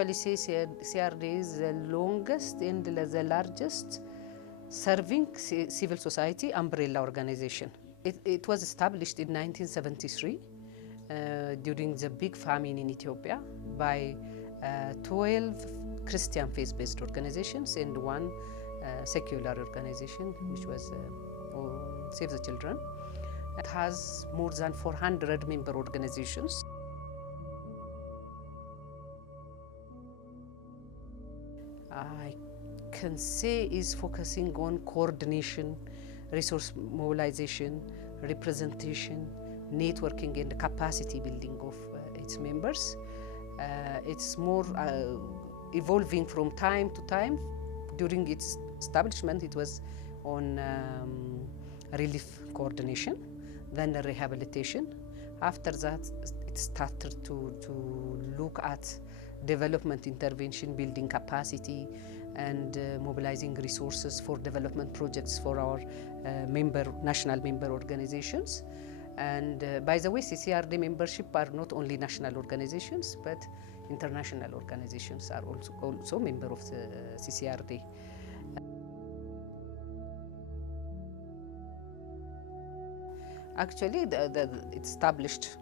usually say CRDA is the longest and the largest serving civil society umbrella organization. It was established in 1973 during the big famine in Ethiopia by 12 Christian faith-based organizations and one secular organization, which was Save the Children. It has more than 400 member organizations. I can say is focusing on coordination, resource mobilization, representation, networking and capacity building of its members. It's more evolving from time to time. During its establishment, it was on relief coordination, then rehabilitation. After that, it started to look at development intervention, building capacity, and mobilizing resources for development projects for our national member organizations. And by the way, CCRDA membership are not only national organizations, but international organizations are also member of the CCRDA. Actually, it's established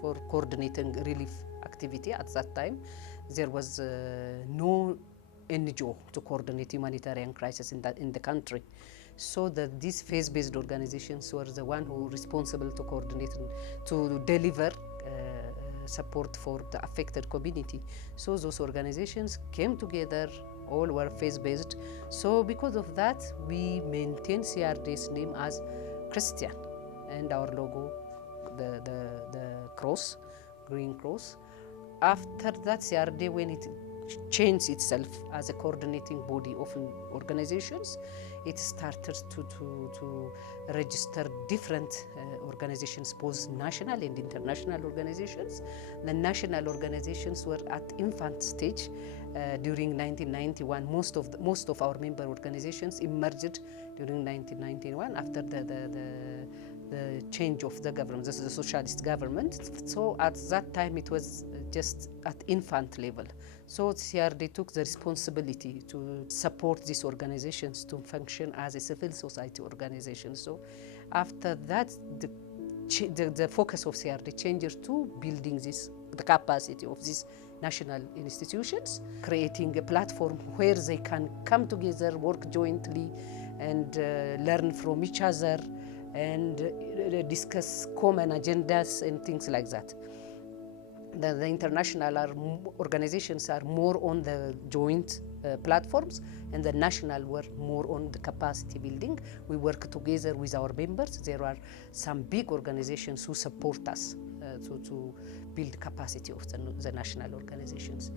for coordinating relief activity. At that time, there was no NGO to coordinate humanitarian crisis in the country. So that these faith-based organizations were the one who were responsible to coordinate and to deliver support for the affected community. So those organizations came together, all were faith-based. So because of that, we maintain CRDA's name as Christian, and our logo, the cross, green cross. After that, CRDA, when it changed itself as a coordinating body of organizations, it started to register different organizations, both national and international organizations. The national organizations were at infant stage during 1991. Most of our member organizations emerged during 1991 after the change of the government. This is the socialist government. So at that time, it was just at infant level. So CRDA took the responsibility to support these organizations to function as a civil society organization. So after that, the focus of CRDA changed to building the capacity of these national institutions, creating a platform where they can come together, work jointly, and learn from each other, and discuss common agendas and things like that. The international organizations are more on the joint platforms, and the national were more on the capacity building. We work together with our members. There are some big organizations who support us to build capacity of the national organizations.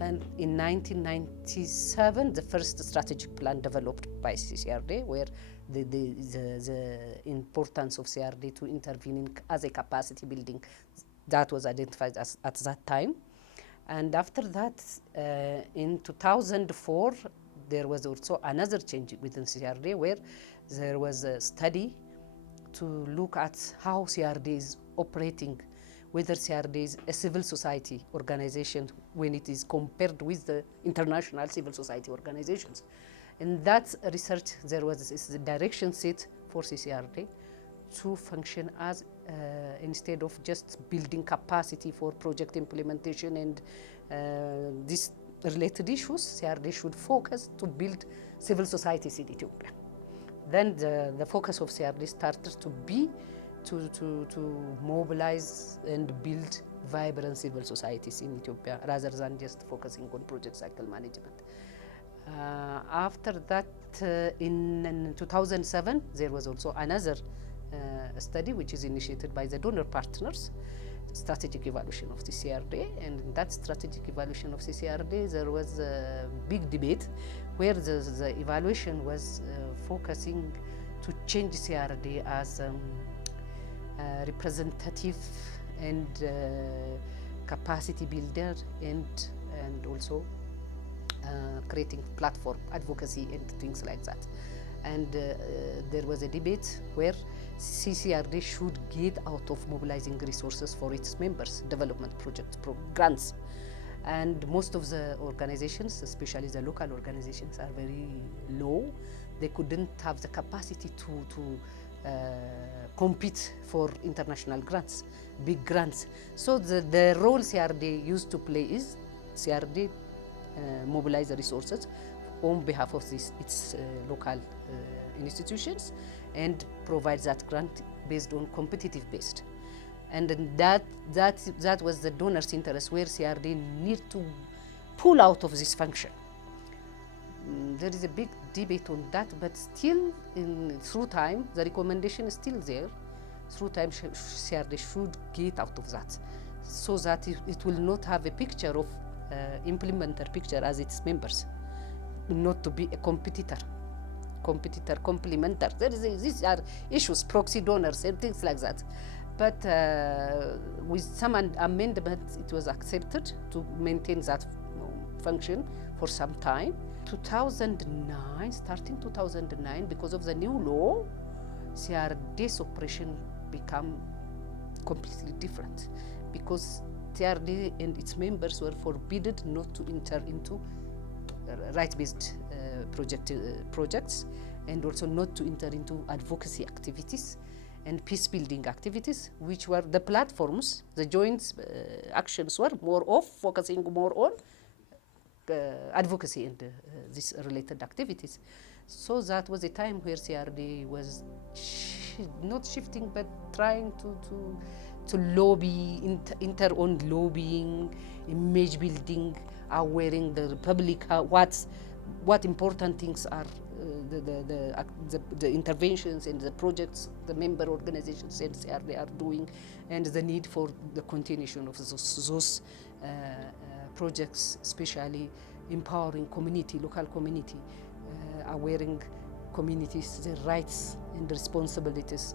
And in 1997, the first strategic plan developed by CCRDA, where the importance of CRDA to intervene as a capacity building, that was identified at that time. And after that, in 2004, there was also another change within CCRDA, where there was a study to look at how CCRDA is operating, whether CCRDA is a civil society organization when it is compared with the international civil society organizations. In that research, there was this direction set for CCRDA to function as, instead of just building capacity for project implementation and these related issues, CCRDA should focus to build civil societies in Ethiopia. Then the focus of CCRDA started to be to mobilize and build vibrant civil societies in Ethiopia, rather than just focusing on project cycle management. After that, in 2007, there was also another study which is initiated by the donor partners, strategic evaluation of the CCRDA. And in that strategic evaluation of CCRDA, there was a big debate where the evaluation was focusing to change CCRDA as representative and capacity builder, and also creating platform advocacy and things like that. And there was a debate where CCRDA should get out of mobilizing resources for its members, development project grants. And most of the organizations, especially the local organizations, are very low. They couldn't have the capacity to compete for international grants, big grants. So the role CRD used to play is CRD mobilize the resources on behalf of its local institutions and provide that grant based on competitive based. And that was the donor's interest, where CRD need to pull out of this function. There is a big debate on that, but still, through time, the recommendation is still there. Through time, CRD should get out of that, so that it will not have a picture of implementer picture as its members, not to be a competitor, complementer. These are issues, proxy donors and things like that. But with some amendments, it was accepted to maintain that function for some time. 2009, starting 2009, because of the new law, CRD's operation became completely different, because CRD and its members were forbidden not to enter into right-based projects, and also not to enter into advocacy activities and peace-building activities, which were the platforms. The joint actions were focusing more on advocacy and these related activities. So that was a time where CRD was not shifting, but trying to lobby, enter on lobbying, image building, awareing the public what important things are the interventions and the projects the member organizations and CRD are doing, and the need for the continuation of those projects, especially empowering community, local community, awareing communities their rights and responsibilities,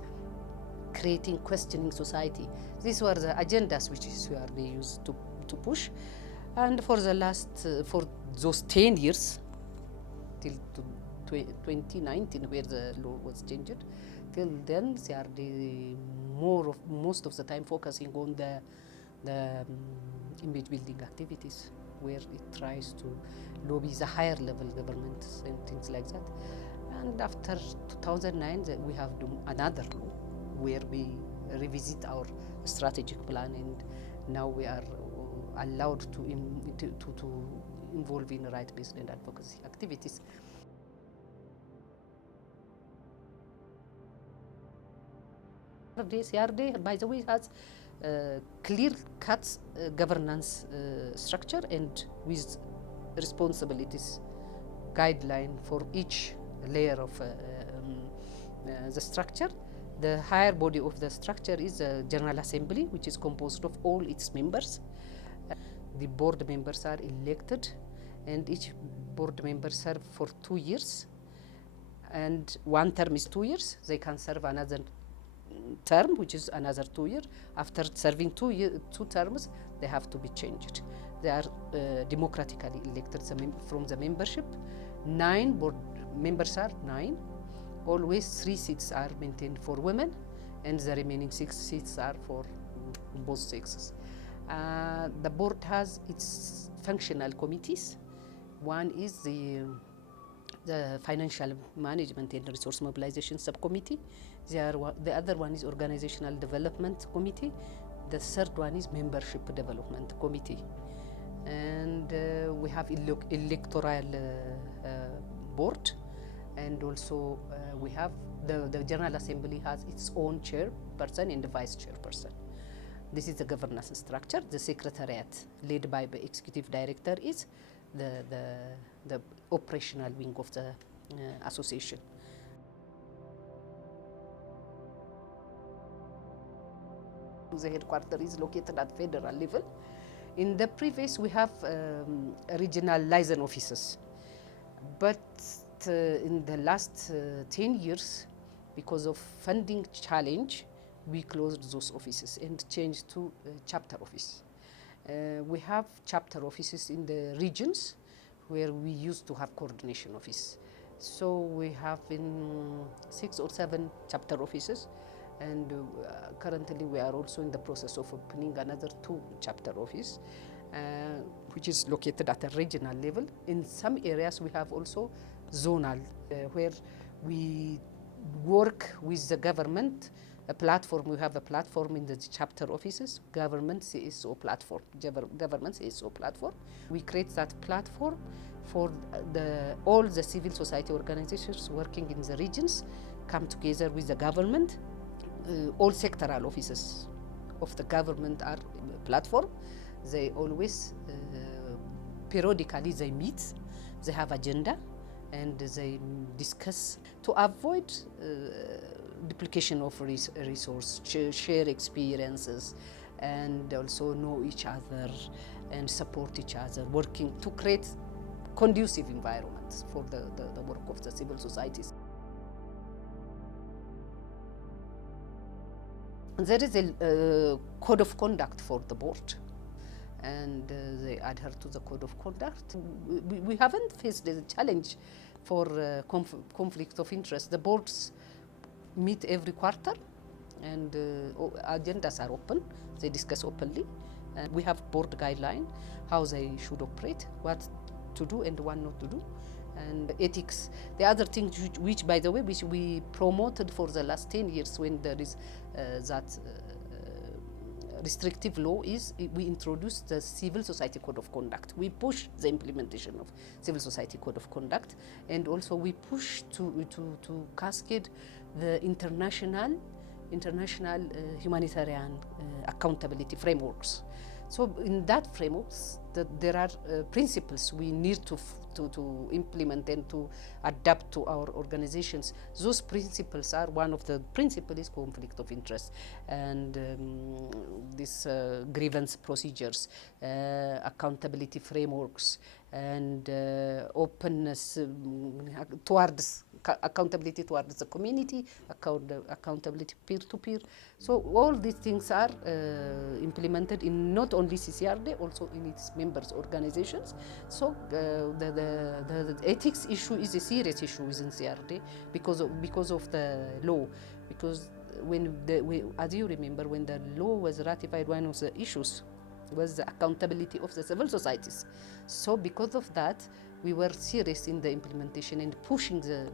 creating questioning society. These were the agendas which CRD used to push. And for the last, for those 10 years, till 2019, where the law was changed, till then CRD most of the time focusing on the image building activities, where it tries to lobby the higher level governments and things like that. And after 2009, we have another law where we revisit our strategic plan, and now we are allowed to involve in right-based and advocacy activities. CRD, by the way, has clear-cut governance structure, and with responsibilities, guideline for each layer of the structure. The higher body of the structure is the General Assembly, which is composed of all its members. The board members are elected, and each board member serves for 2 years, and one term is 2 years. They can serve another term, which is another 2 years. After serving 2 terms, they have to be changed. They are democratically elected from the membership. 9 board members are 9. Always 3 seats are maintained for women, and the remaining 6 seats are for both sexes. The board has its functional committees. One is the Financial Management and Resource Mobilization Subcommittee. The other one is Organizational Development Committee. The third one is Membership Development Committee. And we have electoral board, and also we have the General Assembly has its own chairperson and the vice chairperson. This is the governance structure. The secretariat, led by the executive director, is the operational wing of the association. The headquarters is located at federal level. In the previous, we have regional liaison offices, but in the last 10 years, because of funding challenge, we closed those offices and changed to chapter office. We have chapter offices in the regions where we used to have coordination office. So we have in 6 or 7 chapter offices, and currently we are also in the process of opening another 2 chapter office. which is located at a regional level. In some areas we have also zonal, where we work with the government, a platform. We have a platform in the chapter offices, government CSO platform, government CSO platform. We create that platform for all the civil society organizations working in the regions, come together with the government. All sectoral offices of the government are platform. They always, periodically they meet, they have agenda, and they discuss to avoid duplication of resource, share experiences, and also know each other and support each other, working to create conducive environments for the work of the civil societies. There is a code of conduct for the board, and they adhere to the code of conduct. We haven't faced the challenge for conflict of interest. The boards meet every quarter, and agendas are open. They discuss openly. We have board guideline, how they should operate, what to do and what not to do. And ethics, the other thing which by the way, which we promoted for the last 10 years when there is that restrictive law, is we introduced the civil society code of conduct. We push the implementation of civil society code of conduct, and also we push to cascade the international humanitarian accountability frameworks. So in that frameworks, there are principles we need to implement and to adapt to our organizations. Those principles are, one of the principles is conflict of interest, and this grievance procedures, accountability frameworks, and openness towards accountability towards the community, accountability peer-to-peer. So all these things are implemented in not only CCRDA, also in its members organizations. So the ethics issue is a serious issue within CCRDA because of the law. Because as you remember, when the law was ratified, one of the issues was the accountability of the civil societies. So because of that, we were serious in the implementation and pushing the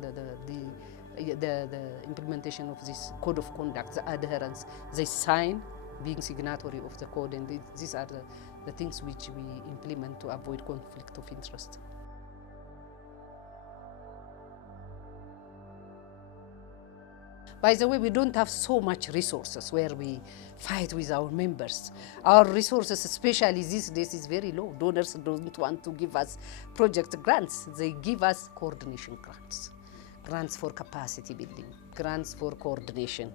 implementation of this code of conduct, the adherence. They sign, being signatory of the code, and these are the things which we implement to avoid conflict of interest. By the way, we don't have so much resources where we fight with our members. Our resources, especially these days, is very low. Donors don't want to give us project grants. They give us coordination grants, grants for capacity building, grants for coordination,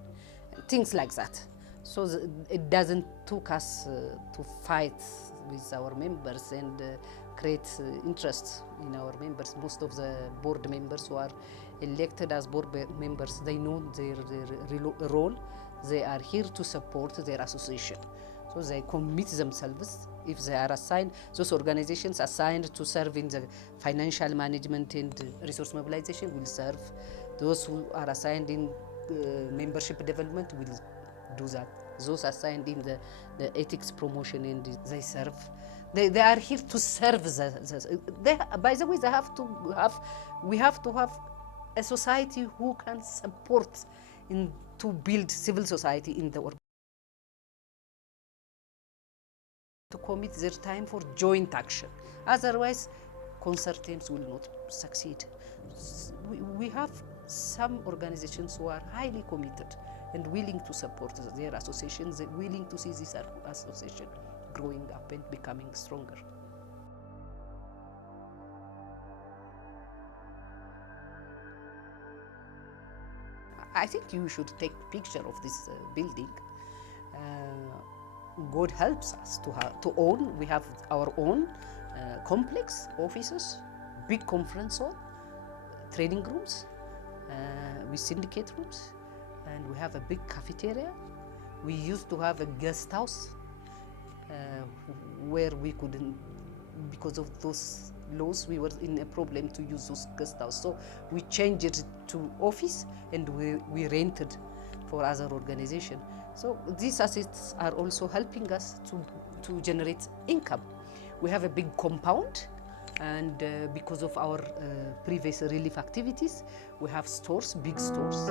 things like that. So it doesn't take us to fight with our members and create interest in our members. Most of the board members who are elected as board members, they know their role. They are here to support their association. So they commit themselves. If they are assigned, those organizations assigned to serve in the financial management and resource mobilization will serve. Those who are assigned in membership development will do that. Those assigned in the ethics promotion, and they serve. They are here to serve. By the way, we have to have a society who can support to build civil society in the organization. To commit their time for joint action. Otherwise, consortiums will not succeed. We have some organizations who are highly committed and willing to support their associations, willing to see this association growing up and becoming stronger. I think you should take a picture of this building. God helps us to own. We have our own complex offices, big conference hall, training rooms, with syndicate rooms, and we have a big cafeteria. We used to have a guest house where we couldn't, because of those laws, we were in a problem to use those guest house. So we changed it to office, and we rented for other organization. So these assets are also helping us to generate income. We have a big compound, and because of our previous relief activities, we have stores, big stores.